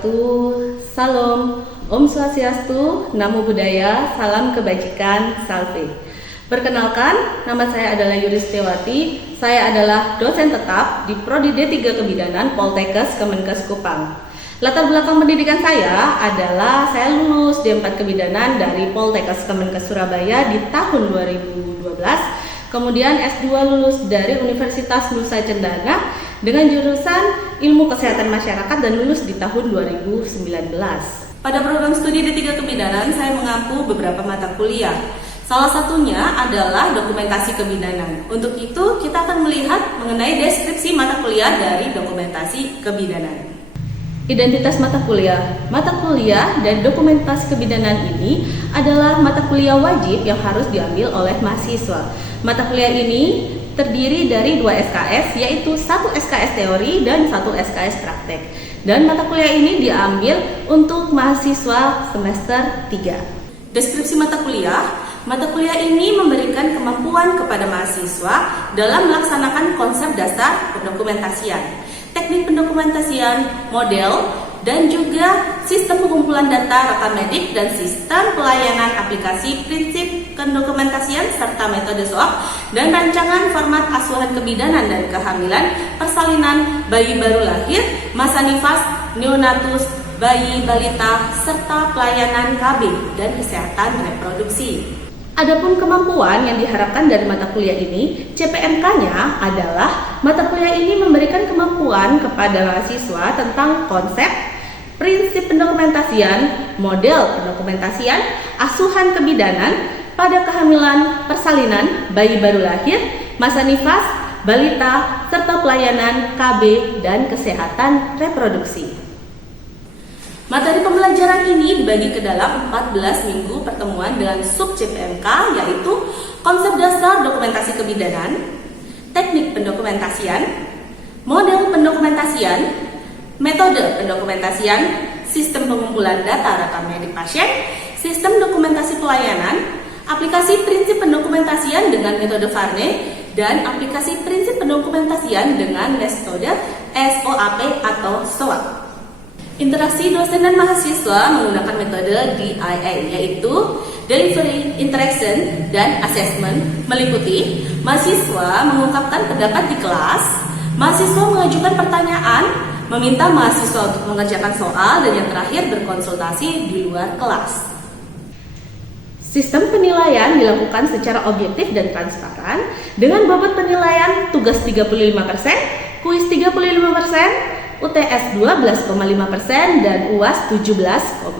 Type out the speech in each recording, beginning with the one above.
wabarakatuh. Salam, Om Swastiastu, Namo Buddhaya, Salam Kebajikan, Salve. Perkenalkan, nama saya adalah Yulistewati. Saya adalah dosen tetap di Prodi D3 Kebidanan Poltekkes Kemenkes Kupang. Latar belakang pendidikan saya adalah saya lulus D4 Kebidanan dari Poltekkes Kemenkes Surabaya di tahun 2012. Kemudian S2 lulus dari Universitas Nusa Cendana dengan jurusan Ilmu Kesehatan Masyarakat dan lulus di tahun 2019. Pada program studi D3 Kebidanan saya mengampu beberapa mata kuliah. Salah satunya adalah dokumentasi kebidanan. Untuk itu kita akan melihat mengenai deskripsi mata kuliah dari dokumentasi kebidanan. Identitas mata kuliah. Mata kuliah dan dokumentasi kebidanan ini adalah mata kuliah wajib yang harus diambil oleh mahasiswa. Mata kuliah ini terdiri dari 2 SKS, yaitu 1 SKS teori dan 1 SKS praktek. Dan mata kuliah ini diambil untuk mahasiswa semester 3. Deskripsi mata kuliah ini memberikan kemampuan kepada mahasiswa dalam melaksanakan konsep dasar pendokumentasian, teknik pendokumentasian, model, dan juga sistem pengumpulan data rekam medik dan sistem pelayanan aplikasi prinsip pendokumentasian serta metode SOAP dan rancangan format asuhan kebidanan dan kehamilan, persalinan, bayi baru lahir, masa nifas, neonatus, bayi balita, serta pelayanan KB dan kesehatan reproduksi. Adapun kemampuan yang diharapkan dari mata kuliah ini, CPNK-nya adalah mata kuliah ini memberikan kemampuan kepada mahasiswa tentang konsep, prinsip pendokumentasian, model pendokumentasian, asuhan kebidanan pada kehamilan, persalinan, bayi baru lahir, masa nifas, balita, serta pelayanan KB dan kesehatan reproduksi. Materi pembelajaran ini dibagi ke dalam 14 minggu pertemuan dengan sub CPNK, yaitu konsep dasar dokumentasi kebidanan, teknik pendokumentasian, model pendokumentasian, metode pendokumentasian, sistem pengumpulan data rekam medik pasien, sistem dokumentasi pelayanan, aplikasi prinsip pendokumentasian dengan metode Varne, dan aplikasi prinsip pendokumentasian dengan metode SOAP atau SOAP. Interaksi dosen dan mahasiswa menggunakan metode DIA, yaitu Delivery, Interaction, dan Assessment, meliputi mahasiswa mengungkapkan pendapat di kelas, mahasiswa mengajukan pertanyaan, meminta mahasiswa untuk mengerjakan soal, dan yang terakhir berkonsultasi di luar kelas. Sistem penilaian dilakukan secara objektif dan transparan dengan bobot penilaian tugas 35%, kuis 35%, UTS 12,5% dan UAS 17,5%.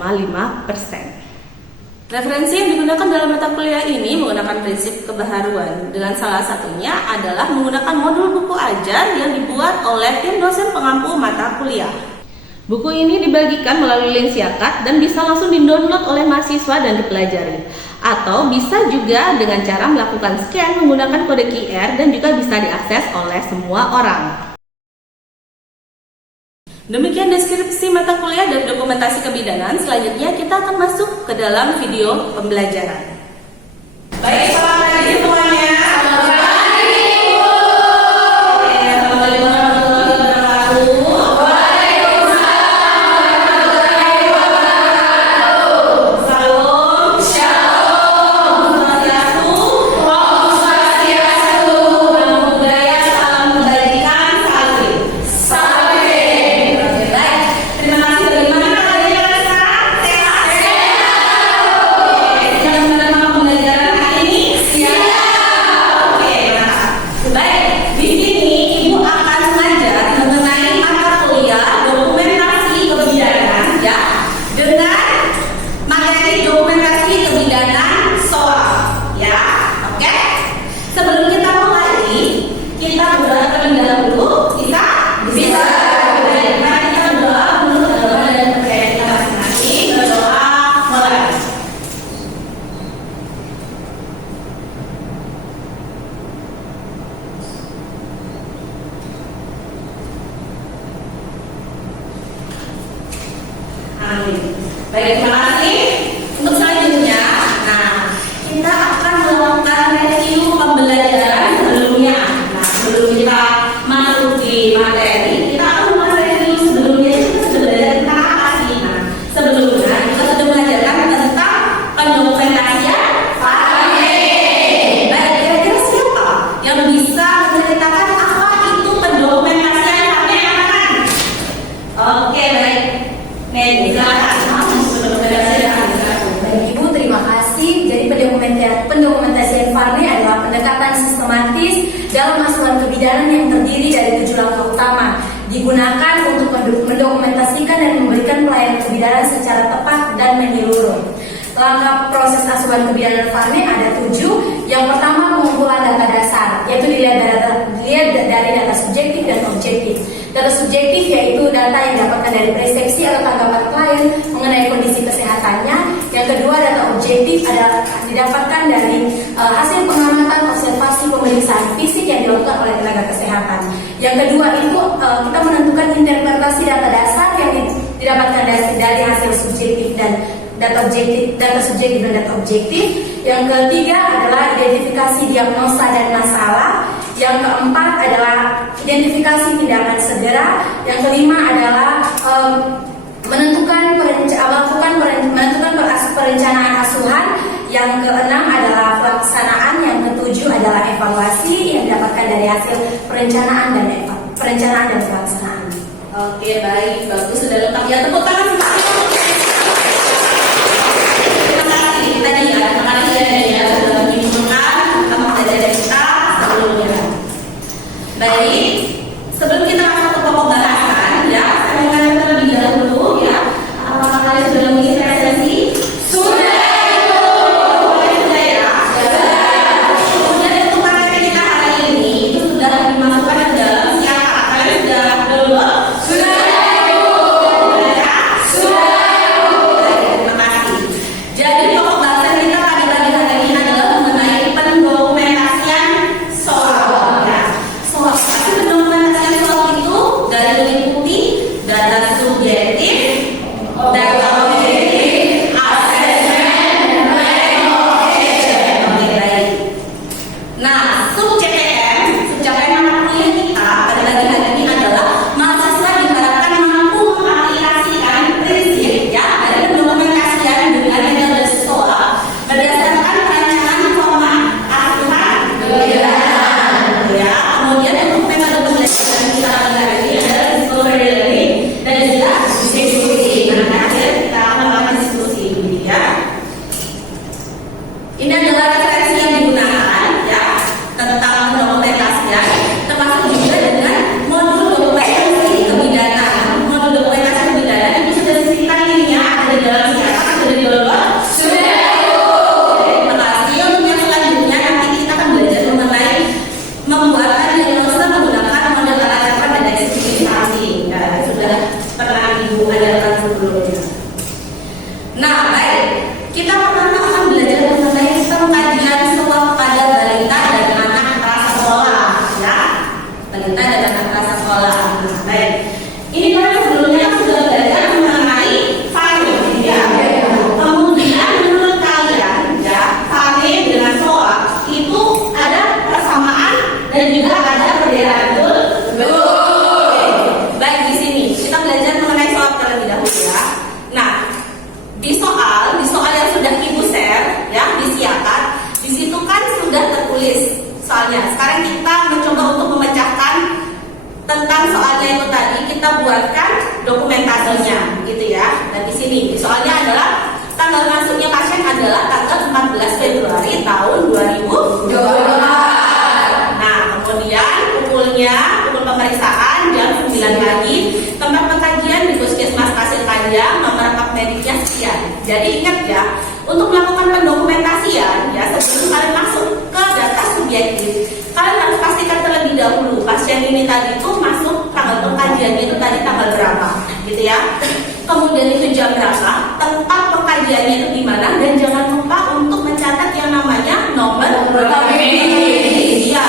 Referensi yang digunakan dalam mata kuliah ini menggunakan prinsip kebaharuan. Dengan salah satunya adalah menggunakan modul buku ajar yang dibuat oleh tim dosen pengampu mata kuliah. Buku ini dibagikan melalui link Siakat dan bisa langsung di-download oleh mahasiswa dan dipelajari. Atau bisa juga dengan cara melakukan scan menggunakan kode QR dan juga bisa diakses oleh semua orang. Demikian deskripsi mata kuliah dan dokumentasi kebidanan. Selanjutnya kita akan masuk ke dalam video pembelajaran. Baik, selamat pagi semuanya. Baik, terima kasih. Untuk selanjutnya, kita akan melakukan review pembelajaran sebelumnya. Sebelum kita masuk di materi, kita akan melakukan review sebelumnya itu sebenarnya kita apa Langkah proses asuhan kebidanan Farne ada 7. Yang pertama, pengumpulan data dasar, yaitu dilihat dari data subjektif dan objektif. Data subjektif yaitu data yang didapatkan dari persepsi atau tanggapan klien mengenai kondisi kesehatannya. Yang kedua, data objektif adalah didapatkan dari hasil pengamatan, observasi, pemeriksaan fisik yang dilakukan oleh tenaga kesehatan. Yang kedua itu kita menentukan interpretasi data dasar yang didapatkan dari hasil subjektif dan data subjektif dan data objektif. Yang ketiga adalah identifikasi diagnosa dan masalah. Yang keempat adalah identifikasi tindakan segera. Yang kelima adalah menentukan perencanaan asuhan. Yang keenam adalah pelaksanaan. Yang ketujuh adalah evaluasi yang didapatkan dari hasil perencanaan dan pelaksanaan. Oke, baik, bagus, sudah lengkap ya. Tepuk tangan. Tadi ya, terima kasih ya sudah menyimpulkan tentang materi kita sebelumnya. Baik, sebelum kita masuk ke pokok bahasan ya, saya ingin terlebih dahulu ya. Apakah kalian sudah mengisi sesi? Sudah ya. Kemudian untuk materi kita hari ini itu sudah dimasukkan ke dalam siapa? Kalian sudah download? Sudah. Jadi pokok bahasan kita pagi-pagi hari ini adalah mengenai pendokumentasian soal. Soal pendokumentasian soal itu dari meliputi data subjektif, data objektif, asesmen, recommendation. Oke, baik. Nah, sub-CPM mata kuliah kita pada pagi hari ini adalah mahasiswa diharapkan mampu mengaplikasikan prinsip ya dari pendokumentasian dengan metode SOA berdasarkan perencanaan format asuhan kebidanan ya. Kemudian untuk metode pembelajaran kita pada hari ini adalah discovery learning dan juga diskusi. Nah, kita akan melakukan diskusi ini ya. Ini adalah referensi yang digunakan ya tentang pendokumentasian, termasuk juga dengan modul dokumentasi kebidanan. Modul dokumentasi kebidanan itu sudah disediakan ini ya, ada di dalam siapa? Sudah di-download? Sudah. Terima kasih. Untuk yang selanjutnya nanti kita akan belajar mengenai membuat diagnosa menggunakan model alat dan ekspektasi. Ya, sudah pernah Ibu ajarkan sebelumnya. Nah, baik. Kita pertama akan belajar mengenai pengkajian SWOT pada balita dan anak prasekolah ya. Balita dan anak prasekolah. Nah, baik. Ini kan sebelumnya sudah belajar mengenai Farne ya. Kemudian menurut kalian ya, Farne dengan SWOT itu ada persamaan dan juga ada perbedaan, betul? Betul. Baik, di sini kita belajar mengenai SWOT terlebih dahulu ya. Nah, di soal yang sudah Ibu share ya, disiapkan, di situ kan sudah tertulis soalnya. Sekarang kita mencoba untuk memecahkan tentang soalnya itu tadi, kita buatkan dokumentasinya gitu ya. Dan di sini soalnya adalah tanggal masuknya pasien adalah tanggal 14 Februari tahun 2022. Nah, kemudian pukul pemeriksaan jam 9 pagi, tempat pengkajian di Puskesmas Pasir Panjang, nomor kap mediknya sekian. Jadi ingat ya, untuk melakukan pendokumentasian ya, sebelum kalian masuk ke data subjektif, kalian harus pastikan terlebih dahulu pasien ini tadi itu masuk tanggal pengkajiannya itu tadi tanggal berapa gitu ya. Kemudian itu jam berapa, tempat pengkajiannya itu di mana, dan jangan lupa untuk mencatat yang namanya nomor rekam medik. Ya,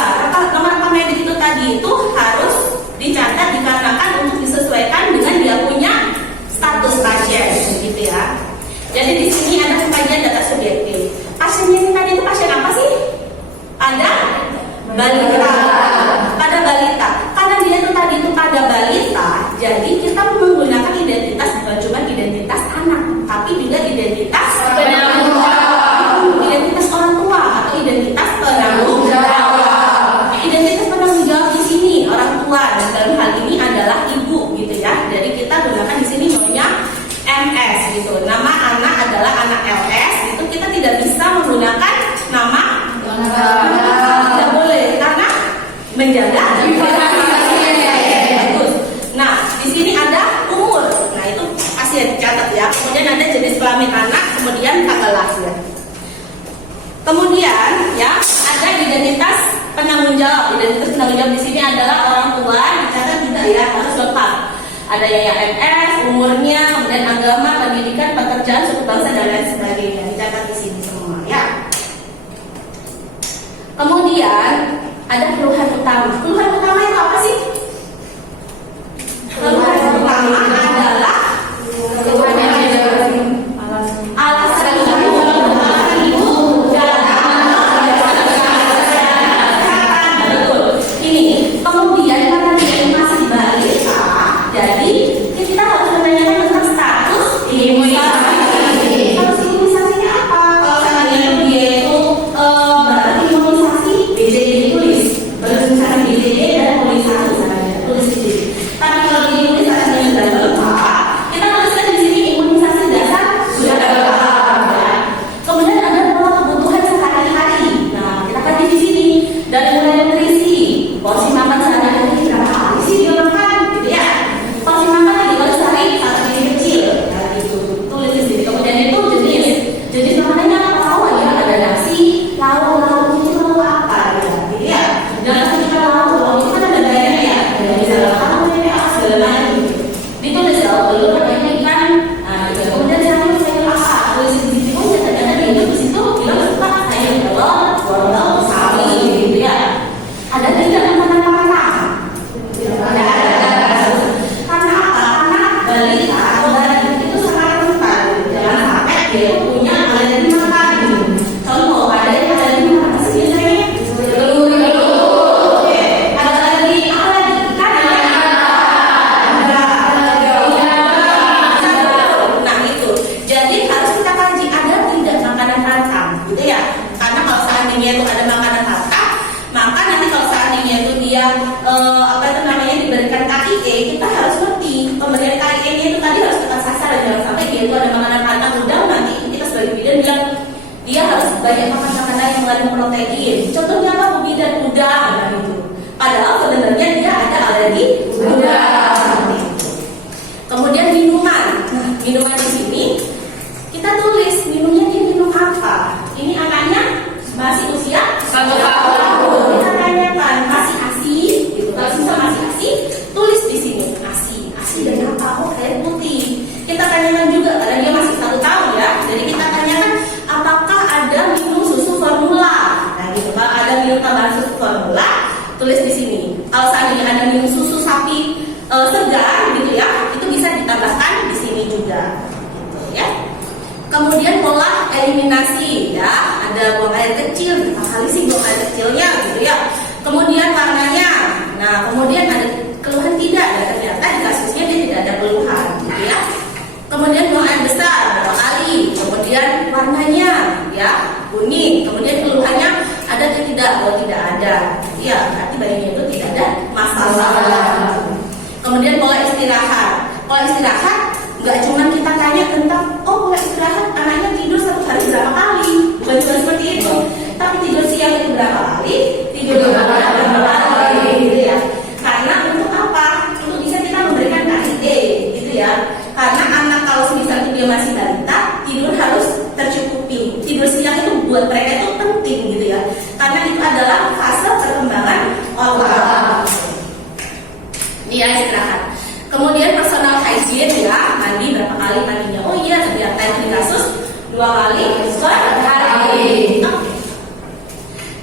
nomor rekam medik itu tadi itu harus dicatat dikarenakan untuk disesuaikan dengan dia punya status pasien gitu ya. Jadi di sini ada pengkajian data subjektif. Pasiennya ini tadi itu pasien apa sih? Ada balita. Pada balita. Karena dia itu tadi itu pada balita, jadi kita menggunakan identitas bukan cuma identitas anak, tapi juga identitas penanggung jawab. Identitas orang tua atau identitas penanggung jawab. Identitas penanggung jawab di sini orang tua, dan dalam hal ini adalah ibu gitu ya. Jadi kita gunakan di sini namanya MS gitu. Nama anak adalah anak LS. Itu kita tidak bisa menggunakan nama tidak boleh karena menjaga privasi. Nah, di sini ada umur. Nah, itu pasti dicatat ya. Kemudian ada jenis kelamin kelamin anak, kemudian tanggal lahir. Kemudian ya ada identitas penanggung jawab. Identitas penanggung jawab di sini adalah orang tua, dicatat juga ya, harus lengkap. Ada YMS, umurnya, kemudian agama, pendidikan, pekerjaan, suku bangsa dan lain sebagainya. Dicatat di sini semua ya. Kemudian ada keluhan utama. Keluhan utama itu apa sih? Keluhan utama adalah alasan ibu ini. Kemudian karena dia masih balita, jadi kita harus menanyakan tentang status imunisasi. Status imunisasinya apa? Kalau seandainya dia itu imunisasi BCG ditulis, imunisasi BCG dan imunisasi misalnya tulis di sini. Tapi kalau di imunisasi yang sudah lengkap, kita tuliskan di sini imunisasi dasar sudah lengkap. Ya. Kemudian ada beberapa kebutuhan sehari-hari. Nah, kita kaji di sini dari mulai nutrisi, porsi makan sehari-hari berapa kali sih dia makan, gitu ya. Porsi makan yang dibagi sehari satu piring kecil, nah gitu. Tulis di sini. Kemudian itu jenis makanannya apa? Tahu ya, ada nasi, lauk itu lauk apa ya, gitu ya. Jangan sampai kita lauk itu kan ada gayanya ya, ada misalnya kamu ini segala macam gitu. Ditulis lauk dulu namanya ikan, nah gitu. Kemudian sayur apa? Tulis di sini. Oh ya ternyata dia di situ bilang suka sayur telur, wortel, sawi, gitu ya. Ada tidak makanan-makanan? Ada. Karena apa? Karena balita atau bayi itu sangat rentan. Jangan sampai dia punya alergi makan. Contoh, ada yang alergi makan apa sih biasanya? Telur. Oke. Ada alergi apa lagi? Ikan ya? Nah itu. Jadi harus kita kaji ada tidak makanan rancang, gitu ya. Karena kalau seandainya itu ada makanan rancang, maka nanti kalau seandainya itu dia diberikan KIE, kita harus ngerti pemberian KIE-nya itu tadi harus tepat sasaran. Jangan sampai dia itu ada makanan rancang udang, nanti kita sebagai bidan bilang dia harus banyak makan makanan yang mengandung protein. Contohnya apa? Ubi dan udang, nah gitu. Padahal sebenarnya dia ada alergi udang. Kemudian minuman. Nah, minuman di sini kita tulis minumnya dia minum apa. Ini anaknya masih usia 1 tahun. Kita tanyakan masih ASI, gitu. Kalau misal masih ASI, tulis di sini ASI dan apa? Oh, air putih. Kita tanyakan juga karena dia masih 1 tahun ya. Jadi kita tanyakan apakah ada minum susu formula. Nah, gitu. Kalau ada minum tambahan susu formula, tulis di sini. Kalau seandainya ada minum susu sapi segar, gitu ya, itu bisa ditambahkan di sini juga, gitu ya. Kemudian pola eliminasi ya, ada buang air kecil, berapa kali sih buang air kecilnya gitu ya. Kemudian warnanya, nah kemudian ada keluhan tidak, dan ternyata di kasusnya dia tidak ada keluhan gitu ya. Kemudian buang air besar berapa kali, kemudian warnanya ya kuning, kemudian keluhannya ada atau tidak, oh tidak ada, ya berarti bayinya itu tidak ada masalah. Kemudian pola istirahat nggak cuma kita tanya tentang oh pola istirahat anaknya tidur 1 hari berapa kali, bukan cuma seperti itu, tapi tidur siang itu berapa kali, tidur berapa kali gitu ya. Karena untuk apa? Untuk bisa kita memberikan KIE gitu ya. Karena anak kalau misalnya dia masih balita, tidur harus tercukupi. Tidur siang itu buat mereka itu penting gitu ya. Karena itu adalah fase perkembangan otak. Dia istirahat. Kemudian personal hygiene ya, mandi berapa kali mandinya? Oh iya, ternyata di kasus 2 kali sehari. Oke.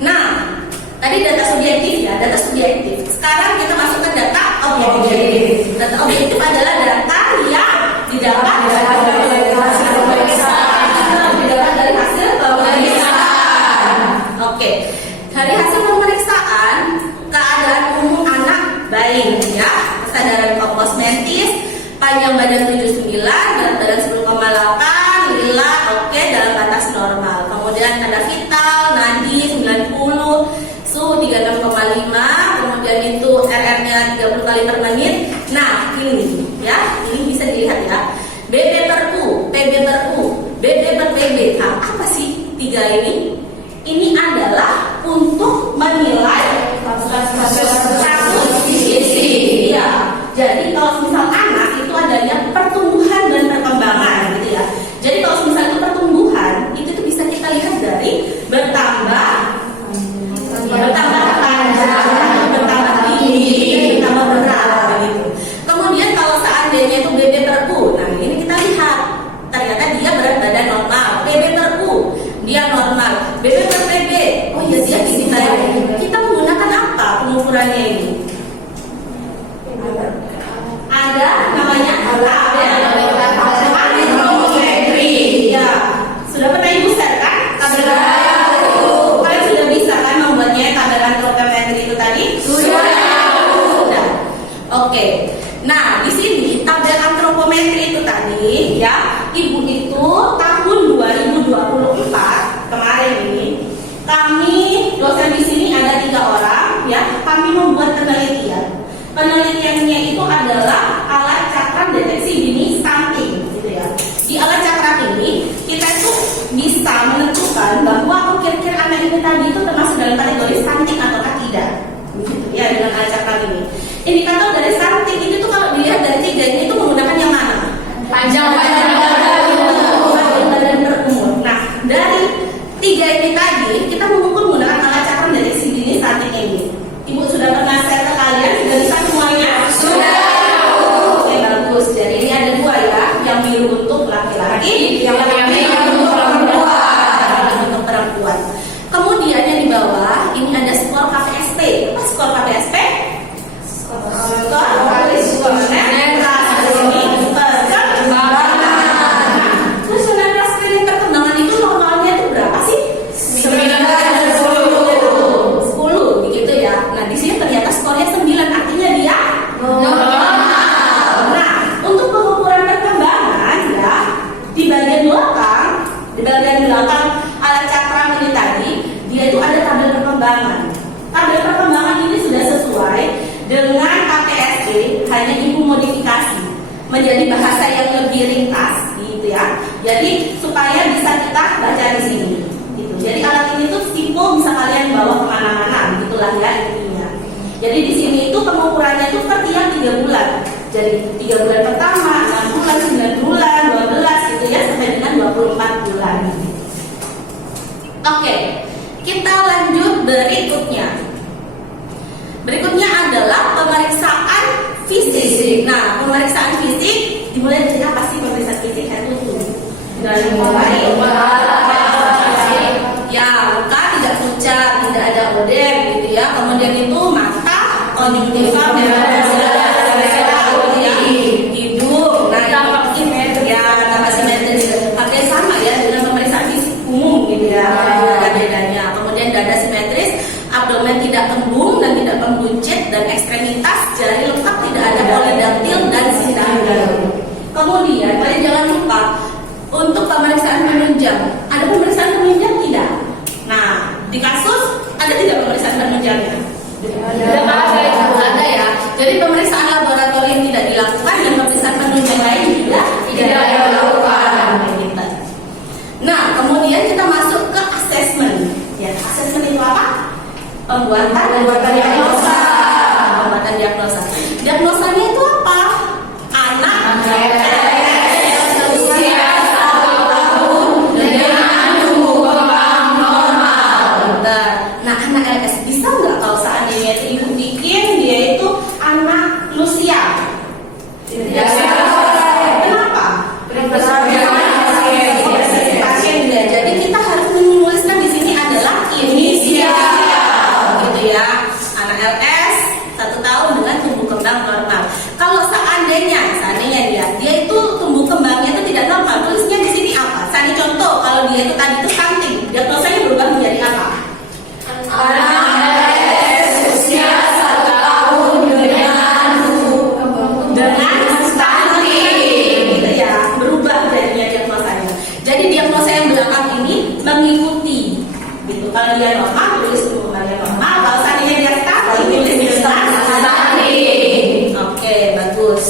Nah, tadi data subjektif ya, data subjektif. Sekarang kita masukkan data objektif. Data objektif adalah data yang didapat dari hasil pemeriksaan. Oke. Dari hasil pemeriksaan, keadaan umum anak baik ya. Kesadaran kosmetis, panjang badan 79, berat badan 10,8, lila, oke, dalam batas normal. Kemudian tanda vital, nadi 90, suhu 36,5, kemudian itu RR-nya 30 kali per menit. Nah, ini ya, ini bisa dilihat ya. BB per U, PB per U, BB per PB. Nah, apa sih 3 ini? Ini adalah untuk menilai status gizi. Iya. Jadi kalau misal anak itu adanya pertumbuhan dan perkembangan gitu ya. Jadi kalau misal yang untuk perempuan. Kemudian yang di bawah ini ada skor KPST. Apa skor KPST? Skor personalitas screening perkembangan itu normalnya itu berapa sih? 10 begitu ya. Nah, di sini ternyata skornya 9, artinya dia normal. Nah, untuk pengukuran perkembangan ya, di bagian belakang alat cakram ini tadi, dia itu ada tabel perkembangan. Tabel perkembangan ini sudah sesuai dengan KPST, hanya ibu modifikasi menjadi bahasa yang lebih ringkas gitu ya. Jadi supaya bisa kita baca di sini gitu. Jadi alat ini tuh simple, bisa kalian bawa kemana-mana, begitulah ya intinya. Jadi di sini itu pengukurannya itu per tiap 3 bulan. Jadi 3 bulan pertama, 6 bulan, 9 bulan, 12 gitu ya, sampai dengan 24 bulan. Oke, kita lanjut berikutnya. Berikutnya adalah pemeriksaan fisik. Nah, pemeriksaan fisik dimulai dari apa sih pemeriksaan fisik? Dari mulai ya, muka tidak pucat, tidak ada odem gitu ya. Kemudian itu mata, konjungtiva, hidung, nah ya, tambah simetris. Pakai sama ya dengan pemeriksaan fisik umum gitu ya. Ada bedanya. Kemudian dada simetris, abdomen tidak kembung dan tidak membuncit, dan ekstremitas jari lengkap, tidak ada polidaktil dan sindang. Kemudian kalian jangan lupa untuk pemeriksaan penunjang. Ada pemeriksaan penunjang tidak? Nah, di kasus ada tidak pemeriksaan penunjangnya? Ada ya. Jadi pemeriksaan laboratorium tidak dilakukan dan pemeriksaan penunjang lain juga tidak dilakukan. Nah, kemudian kita masuk ke asesmen. Ya, asesmen itu apa? Pembuatan diagnosa. Pembuatan diagnosa. Diagnosanya itu apa? Anak usia 1 tahun dengan tumbuh kembang normal. Nah, anak LS bisa nggak kalau seandainya ibu bikin dia itu anak Lucia? Tidak bisa. Kenapa? Pasien dia. Jadi kita harus menuliskan di sini adalah inisial. Ya, anak LS 1 tahun dengan tumbuh kembang normal. Kalau seandainya dia itu tumbuh kembangnya itu tidak normal, tulisnya di sini apa? Misalnya contoh, kalau dia itu tadi itu stunting, diagnosanya berubah menjadi apa? Anak LS usia 1 tahun dengan stunting, gitu ya, berubah jadinya diagnosanya. Jadi diagnosa yang belakang ini mengikuti, gitu. Kalau dia normal, tulis tumbuh kembangnya normal. Kalau seandainya dia stunting, tulis stunting. Oke, bagus.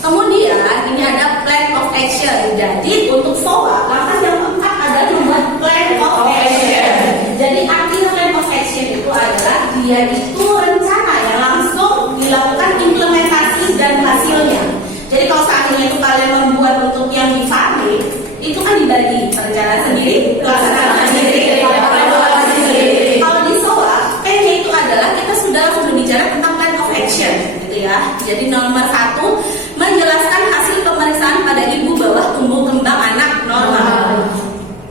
Kemudian ini ada plan of action. Jadi untuk SOA, langkah yang keempat adalah membuat plan of action. Jadi artinya plan of action itu adalah dia itu rencana yang langsung dilakukan implementasi dan hasilnya. Jadi kalau seandainya itu kalian membuat untuk yang di Farme, itu kan dibagi perencanaan sendiri, pelaksanaan sendiri, evaluasi sendiri. Kalau di SOA, P-nya itu adalah kita sudah berbicara tentang plan of action, gitu ya. Jadi nomor 1, menjelaskan hasil pemeriksaan pada ibu bahwa tumbuh kembang anak normal.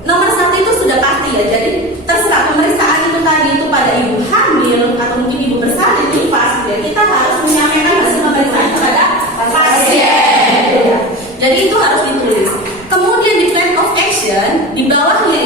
Nomor 1 itu sudah pasti ya. Jadi terserah pemeriksaan itu tadi itu pada ibu hamil atau mungkin ibu bersalin itu pasti ya. Kita harus menyampaikan hasil pemeriksaan kepada pasien. Ya. Jadi itu harus ditulis. Kemudian di plan of action di bawahnya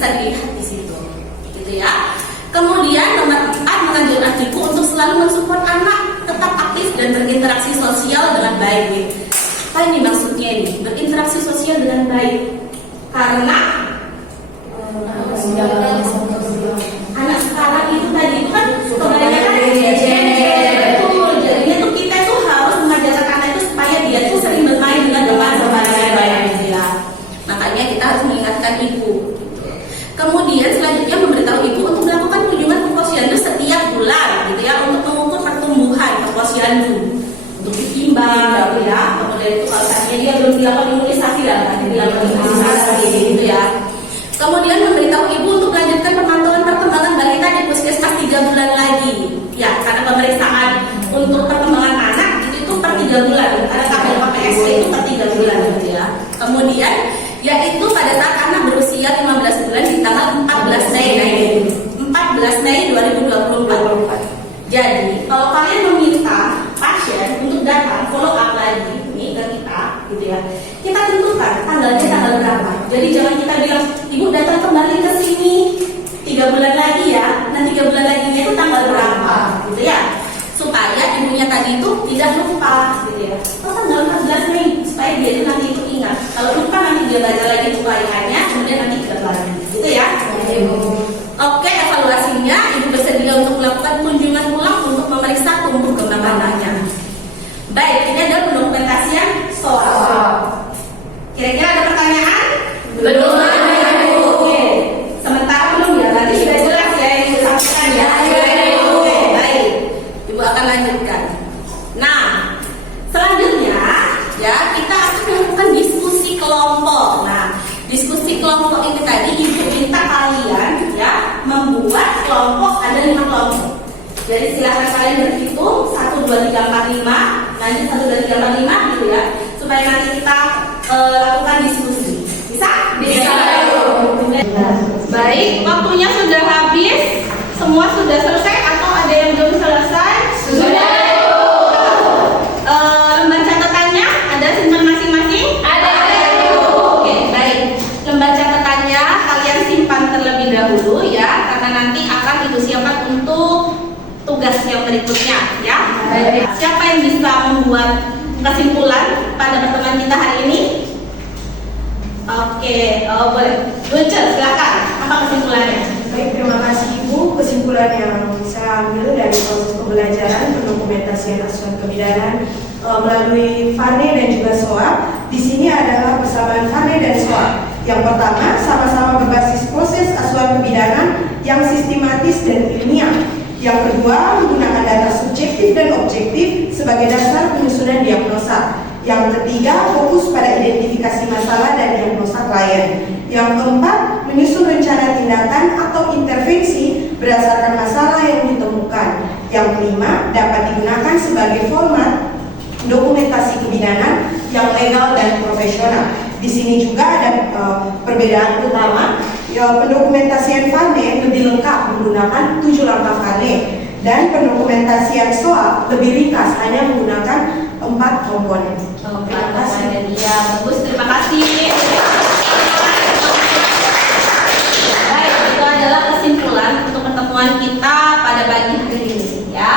bisa dilihat di situ, gitu ya. Kemudian nomor 4, menganjurkan ibu untuk selalu mensupport anak tetap aktif dan berinteraksi sosial dengan baik. Apa ini maksudnya ini? Berinteraksi sosial dengan baik. Karena anak sekarang itu tadi itu kan kebanyakan betul. Jadinya tuh kita tuh harus mengajarkan anak itu supaya dia tuh sering bermain dengan teman-teman ya. Makanya kita harus mengingatkan ibu. Kemudian selanjutnya memberitahu ibu untuk melakukan kunjungan ke posyandu setiap bulan, gitu ya, untuk mengukur pertumbuhan ke posyandu, untuk ditimbang, gitu ya. Kemudian itu kalau saatnya dia belum dilakukan imunisasi lah, pasti dilakukan imunisasi, gitu ya. Kemudian memberitahu ibu untuk melanjutkan pemantauan perkembangan balita di puskesmas 3 bulan lagi, ya, karena pemeriksaan untuk perkembangan anak itu per 3 bulan, karena KPSP itu per 3 bulan, gitu ya. Kemudian yaitu pada saat anak berusia 15 bulan di tanggal 14 Mei 2024. Jadi kalau kalian meminta pasien untuk datang follow up lagi nih ke kita, gitu ya, kita tentukan tanggalnya tanggal berapa. Jadi jangan kita bilang ibu datang kembali ke sini 3 bulan lagi ya, nah 3 bulan lagi itu tanggal berapa, gitu ya, supaya ibunya tadi itu tidak lupa, gitu ya. Oh, tanggal 14 Mei supaya dia itu nanti itu ingat. Kalau lupa nanti dia baca lagi tulisannya, kemudian nanti ingat lagi, gitu ya. Oke, evaluasinya ibu bersedia untuk melakukan kunjungan ulang untuk memeriksa tumbuh kembang anaknya. Baik, ini adalah pendokumentasian soal. Kira-kira ada pertanyaan? Belum ada, Ibu. Oke. Sementara belum ya, nanti sudah jelas ya yang disampaikan ya. Oke, baik. Ibu akan lanjutkan. Nah, selanjutnya ya kita akan melakukan diskusi kelompok. Nah, diskusi kelompok ini tadi ibu minta kalian ya membuat kelompok, ada 5 kelompok. Jadi silahkan kalian berhitung 1, 2, 3, 4, 5, lanjut 1, 2, 3, 4, 5 gitu ya, supaya nanti kita lakukan diskusi. Bisa? Bisa. Baik, waktunya sudah habis. Semua sudah selesai atau ada yang belum selesai? Sudah. Lembar catatannya ada simpan masing-masing? Ada. Oke, baik. Lembar catatannya kalian simpan terlebih dahulu ya, karena nanti akan ibu siapkan untuk tugas yang berikutnya ya. Baik. Siapa yang bisa membuat kesimpulan pada pertemuan kita hari ini? Oke, boleh. Lucer, silakan. Apa kesimpulannya? Baik, terima kasih Ibu. Kesimpulan yang saya ambil dari proses pembelajaran pendokumentasian asuhan kebidanan melalui FANE dan juga SOA, di sini adalah persamaan FANE dan SOA. Yang pertama, sama-sama berbasis proses asuhan kebidanan yang sistematis dan ilmiah. Yang kedua, menggunakan data subjektif dan objektif sebagai dasar penyusunan diagnosa. Yang ketiga, fokus pada identifikasi masalah dan diagnosa klien. Yang keempat, menyusun rencana tindakan atau intervensi berdasarkan masalah yang ditemukan. Yang kelima, dapat digunakan sebagai format dokumentasi kebidanan yang legal dan profesional. Di sini juga ada perbedaan utama. Pendokumentasian FANE lebih lengkap menggunakan 7 langkah FANE, dan pendokumentasian SOA lebih ringkas hanya menggunakan 4 komponen. Terima kasih. Iya, bagus. Terima kasih. Baik, itu adalah kesimpulan untuk pertemuan kita pada pagi hari ini ya.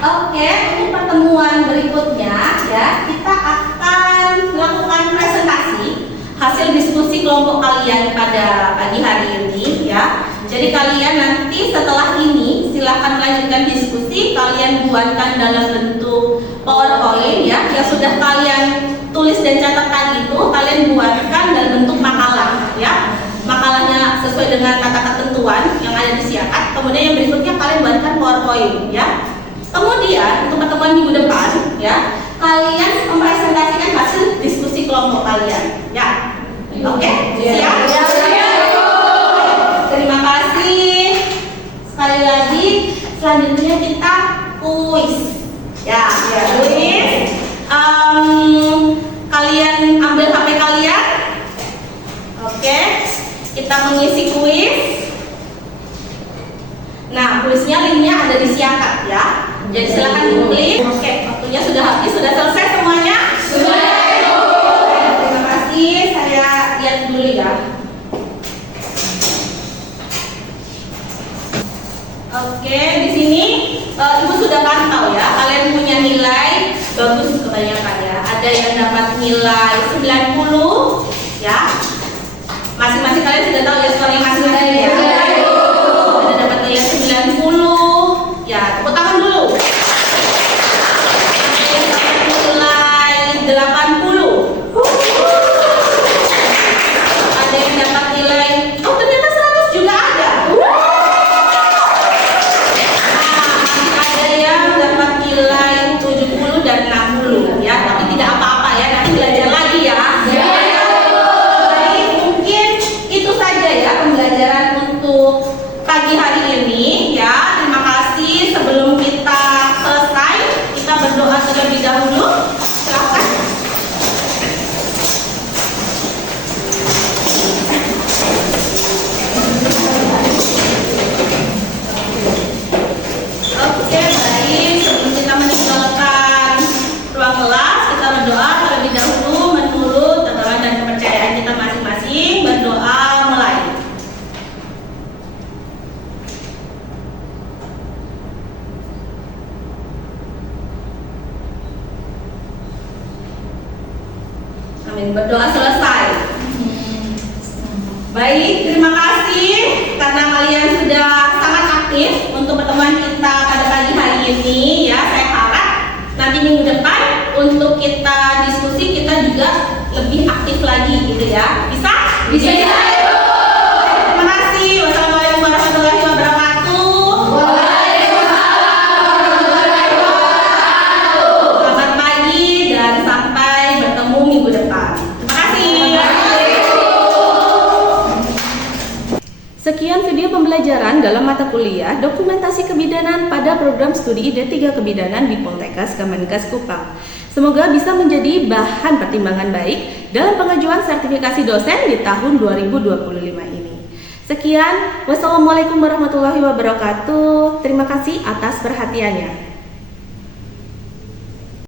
Oke, untuk pertemuan berikutnya ya, kita akan melakukan presentasi hasil diskusi kelompok kalian pada pagi hari ini ya. Jadi kalian nanti setelah ini silahkan melanjutkan diskusi. Kalian buatkan dalam bentuk PowerPoint ya, yang sudah kalian tulis dan catat tadi itu kalian buatkan dalam bentuk makalah ya. Makalahnya sesuai dengan tata ketentuan yang ada di siakat. Kemudian yang berikutnya kalian buatkan PowerPoint ya. Kemudian untuk pertemuan minggu depan ya, kalian mempresentasikan hasil diskusi kelompok kalian ya. Oke? Siap? Terima kasih. Sekali lagi, selanjutnya kita kuis. Ya, kuis. Kalian ambil HP kalian. Oke. Kita mengisi kuis. Nah, kuisnya linknya ada di siakat ya. Jadi silakan diklik. Oke, waktunya sudah habis. Sudah selesai semuanya? Sudah. Terima kasih. Saya lihat dulu ya. Oke, di sini Ibu sudah pantau ya, kalian punya nilai bagus kebanyakan ya. Ada yang dapat nilai 90 ya. Masing-masing kalian sudah tahu ya skornya masing-masing ya. Ada dapat nilai 90 ya, tepuk tangan dulu. Ada yang dapat nilai 80. Ada yang dapat nilai, oh ternyata 100 juga ada. Ada yang dapat nilai 70 dan 60 ya, tapi tidak apa-apa ya, nanti belajar lagi ya. Baik, mungkin itu saja ya pembelajaran untuk pagi hari ini ya. Terima kasih. Sebelum kita selesai, kita berdoa terlebih dahulu. Silakan. Oke, baik. Sebelum kita meninggalkan ruang kelas, kita berdoa terlebih dahulu menurut tataran dan kepercayaan kita masing-masing. Berdoa mulai. Amin. Berdoa selesai. Baik, terima kasih karena kalian sudah sangat aktif untuk pertemuan kita pada pagi hari ini ya. Saya harap nanti minggu depan untuk kita diskusi kita juga lebih aktif lagi gitu ya. Bisa? Bisa ya. Terima kasih. Wassalamualaikum warahmatullahi wabarakatuh. Selamat pagi dan sampai bertemu minggu depan. Terima kasih. Sekian video pembelajaran dalam mata kuliah Dokumentasi Kebidanan pada program studi D3 Kebidanan di Poltekkes Kemenkes Kupang. Semoga bisa menjadi bahan pertimbangan baik dalam pengajuan sertifikasi dosen di tahun 2025 ini. Sekian, wassalamualaikum warahmatullahi wabarakatuh. Terima kasih atas perhatiannya.